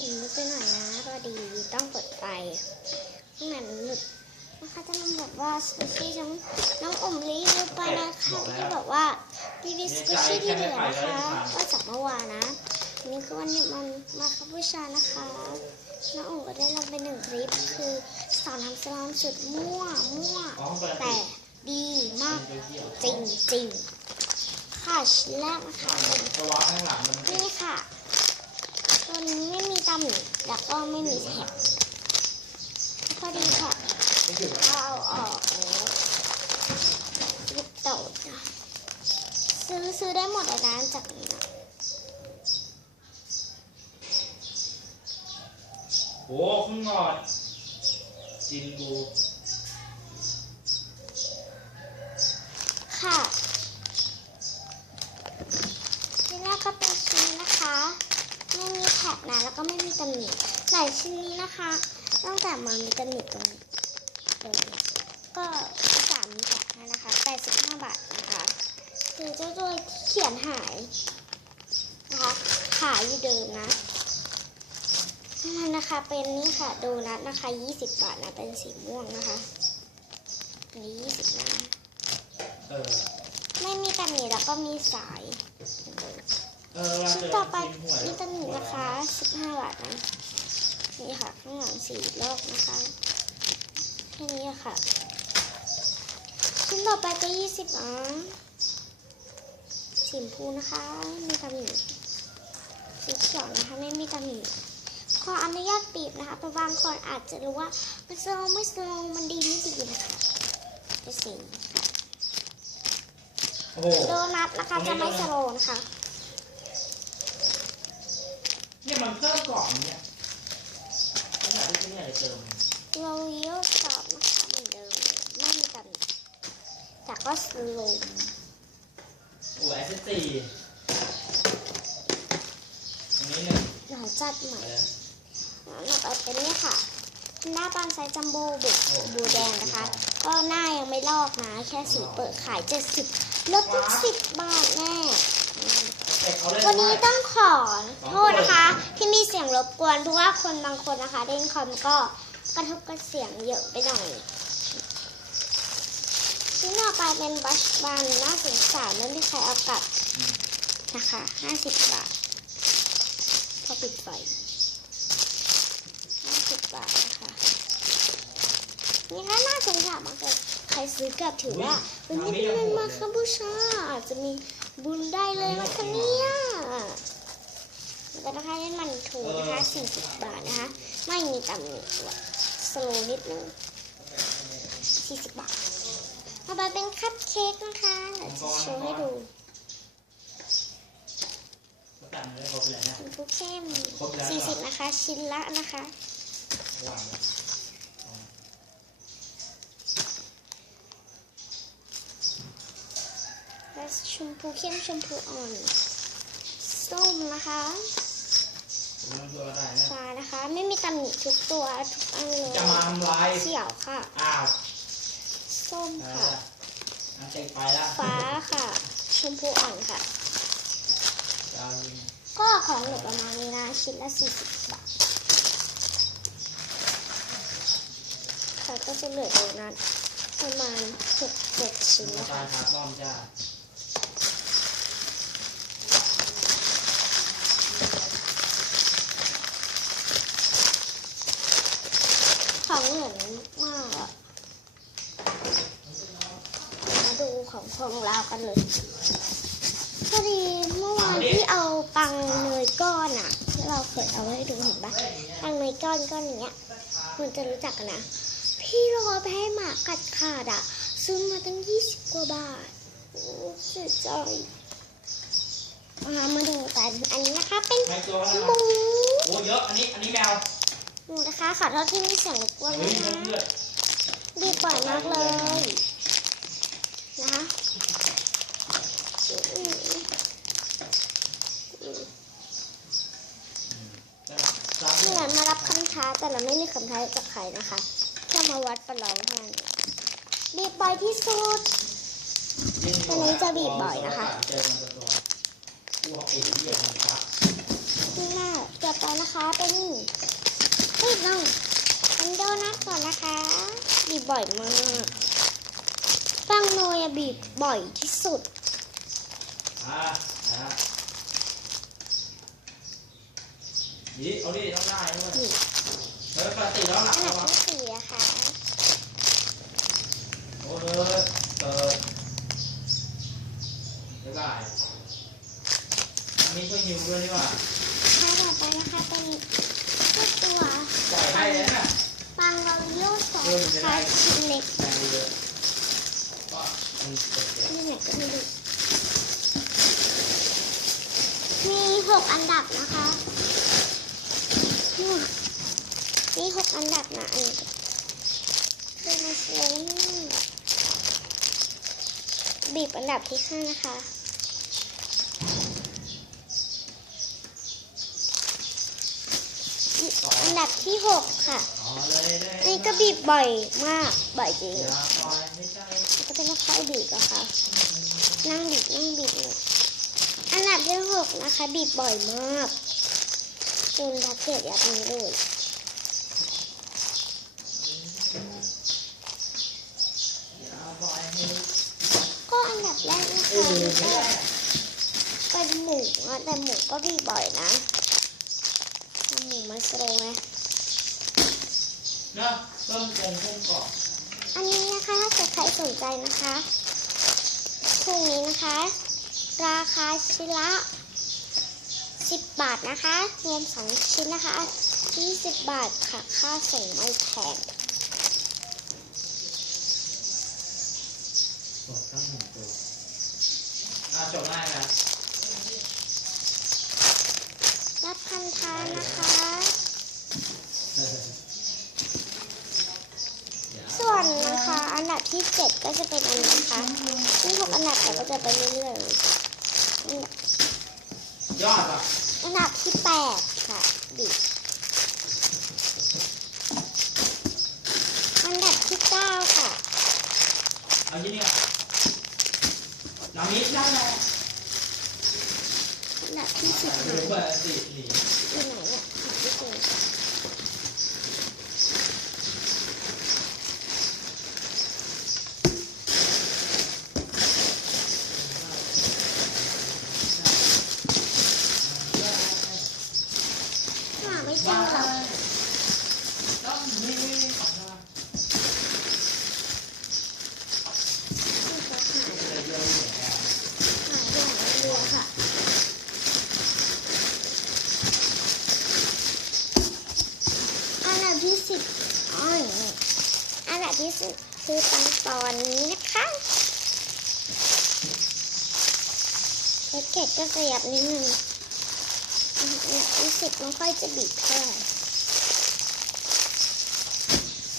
อิ่มไปหน่อยนะพอดีต้องเปิดไฟไม่งั้นหลุดนะคะจะมาบอกว่าสกูชี่น้องน้องอมรีวิวไปนะคะที่บอกว่ารีวิวสกูชี่ที่เหลือนะคะก็จากเมื่อวานนะวันนี้คือวันหยุดมันมาคับบูชานะคะน้องอมก็ได้ลงไปหนึ่งคลิปคือสอนทำสลามสุดมั่วมั่วอ๋อเปิดแต่ดีมากจริงจริงๆค่ะชิ้นแรกนะคะเป็นตัวข้างหลังมันนี่ค่ะ ตัวนี้ไม่มีตำหนิแล้วก็ไม่มีแท็กพอดีค่ะไม่ถึงเอาออกแล้วยิบโตดนะซื้อซื้อได้หมดเลยนะจากนี้นะโอ้ครึ่งหลอดจินบูค่ะชิ้นแรกก็เป็นชิ้นนี้นะคะ ไม่มีแท็กนะแล้วก็ไม่มีตำหนิหลายชิ้นนี้นะคะตั้งแต่มามีตำหนิตรงตรงนี้ก็สามมีแท็กให้นะคะ85บาทนะคะคือเจ้าตัวเขียนหายนะคะขายอยู่เดิมนะนั่นนะคะเป็นนี่ค่ะโดนัทนะคะ20บาทนะเป็นสีม่วงนะคะอันนี้20นะเออไม่มีตำหนิแล้วก็มีสายเออเรา ชิ้นเจอต่อไปจินหวยมีตำหนินะคะ15บาทนะ นี่ค่ะ ข้างหลังสีโลกนะคะ แค่นี้ค่ะ ชิ้นต่อไปก็20อะสีชมพูนะคะ มีตำหนิสีเขียวนะคะ ไม่มีตำหนิขออนุญาตปีบนะคะเพราะบางคนอาจจะรู้ว่ามันสโลว์ไม่สโลว์มันดีไม่ดีนะคะเป็นสีค่ะโอ้โหโดนัทนะคะจะไม่สโลว์นะคะ เนี่ยมันเพิ่มกล่องเนี่ยขนาดที่เนี่ยเลยเติมเราเลี้ยวกลับนะคะเหมือนเดิมเลยไม่มีตำหนิแต่ก็สโลว์โอ้แอสซีตรงนี้หนึ่งหลายจัดใหม่ไปเลยแล้วเราไปเป็นนี่ค่ะ หน้าปันไซส์จัมโบ้บุกบูแดงนะคะ ก็หน้ายังไม่ลอกนะ แค่สีเปิดขาย70ลดทุก10บาทแน่แต่เขาเล่น วันนี้ว่าต้องขอโทษนะคะ ที่มีเสียงรบกวนเพราะว่าคนบางคนนะคะเล่นคอมก็กระทบกับเสียงเยอะไปหน่อยที่ต่อไปเป็นบัชบานน่าสงสารไม่มีใครเอากลับอืมนะคะ50บาทพอปิดไฟ50บาทนะคะนี่ค่ะน่าสงสารมากเลยใครซื้อกลับถือว่าวันนี้เป็นมาคาบูชาอาจจะมี บุญได้เลยนะคะเนี่ยแต่นะคะนี่มันถูกนะคะ40 บาทนะคะ ไม่มีตำหนิด้วยสโลว์นิดนึง40 บาทต่อไปเป็นคัพเค้กนะคะเดี๋ยวจะโชว์ให้ดูเขาตัดเลยครบเลยนะเป็นผู้เข้มครบแล้ว40 นะคะ ชิ้นละนะคะ วางเลย และ ชมพูเข้มชมพูอ่อน ส้มนะคะผมต้องตัวอะไรเนี่ยฟ้านะคะ ไม่มีตำหนิทุกตัวทุกอันเลยจะมาทำลายเขียวค่ะ อ้าว ส้มไปค่ะละอันเต็กไปแล้วฟ้าค่ะ ชมพูอ่อนค่ะจะเอายิงก็ของเหลือประมาณนี้นะชิ้นละ40บาทค่ะก็จะเหลือโดนัทประมาณ6-7ชิ้นมานะตาคะ ยคาร์บอมจ้า ของเหลือมากอะมาดู ของของเรากันเลยพอดีเมื่อวานที่เอาปังเนยก้อนอะที่เราเคยเอาให้ดูเห็นปะปังเนยก้อนก้อนเนี้ยคุณจะรู้จักกันนะ พี่รอไปให้หมากัดขาดอะซื้อมาตั้งยี่สิบกว่าบาทโอ้เสียใจมามาดูกันอันนี้นะคะเป็นไม่ตัวแล้วหมูโอ้เยอะอันนี้อันนี้แมวหมูนะคะขอโทษที่มีเสียงรบกวนเฮ้นะยคะเลือดบีบบ่อยมากเลยนะคะอืมอืม ซับ เหมือน มารับคำท้าแต่เราไม่มีคำท้าจากใครนะคะแค่มาวัดประลองเท่านั้นบีบบ่อยที่สุดตัวนี้จะบีบบ่อยนะคะเจอมันตัวตัวพวกไอ้เหี้ยมันครับนี่หน้าต่อไปนะคะนะคะเป็นเฮ้ยน้องเป็นโดนัทก่อนนะคะ บีบบ่อยมากฟังโนยอะบีบบ่อยที่สุดอ่านะนี่เอาดิต้องได้ด้วยนี่ เฮ้ยปกติแล้วหลัอักนแล้ดัวบวะที่สี่นะคะโอ้เลยเปิดบ๊ายบายอันนี้ก็หิวด้วยนี่หว่าถ้าต่อไปนะคะเป็นพวกตัวปล่อยให้เลยนะปังวาริโอซอเออสมันจะค่ะได้ชิ้นเล็กแรงเยอะก็มันเปิดเยอะที่ไหนก็ไม่รู้มีหกอันดับนะคะนี่มี นะอันนี้คือมาสโลนี่บีบอันดับที่ห้านะคะอันดับที่หกค่ะอันนี้ก็บีบบ่อยมากบ่อยจริงก็จะไม่ค่อยบีบอะค่ะ นั่งบีบนั่งบีบอันดับที่หกนะคะ บีบบ่อยมากจนทักเกียดยับนี้เลย อย่าปล่อยให้ ก็อันดับ แรกนะเอคะอมันไม่ก็ได้เป็นหมูอะแต่หมูก็บีบบ่อยนะแต่หมูมันสโลว์ไงเนาะเพิ่มกงเพิ่มกรอบอันนี้นะคะถ้าเกิดใครสนใจนะคะถุงนี้นะคะ ราคาชิ้นละ 10 บาทนะคะ รวม 2 ชิ้นนะคะ 20 บาทค่ะ ค่าส่งไม่แพง กดตั้งหนึ่งตัวอะจบง่ายนะ รับ พันธานะคะ ส่วนนะคะ อันดับที่7ก็จะเป็นอันนี้นะคะที่หกอันดับแต่ก็จะไปเรื่อยๆยอันดับยอดอะอันดับที่8ค่ะบิดอันดับที่ 9 ค่ะ เอาที่นี่ก่อนน้ำมิดได้ไหม อันดับ ที่สิบหหารืออยู่เปิดสิหนีไหนเนี่ยหาไม่เจอหาไม่เจอหรอกต้องมีของเรา ที่เขาหา จะเยอะอยู่แล้ว หาอย่างเดียวค่ะ อันดับที่ สิบอ๋ออันดับที่สิบคือตังตอนนี้นะคะแพ็กเกจก็ขยับนิดนึงอันดับที่สิบไม่ค่อยจะบีบเท่าไหร่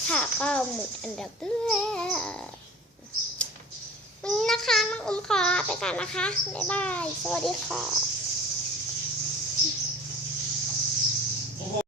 ค่ะก็หมดอันดับแล้ววันนี้นะคะน้องอุ้มขอไปกันนะคะ บ๊ายบาย สวัสดีค่ะ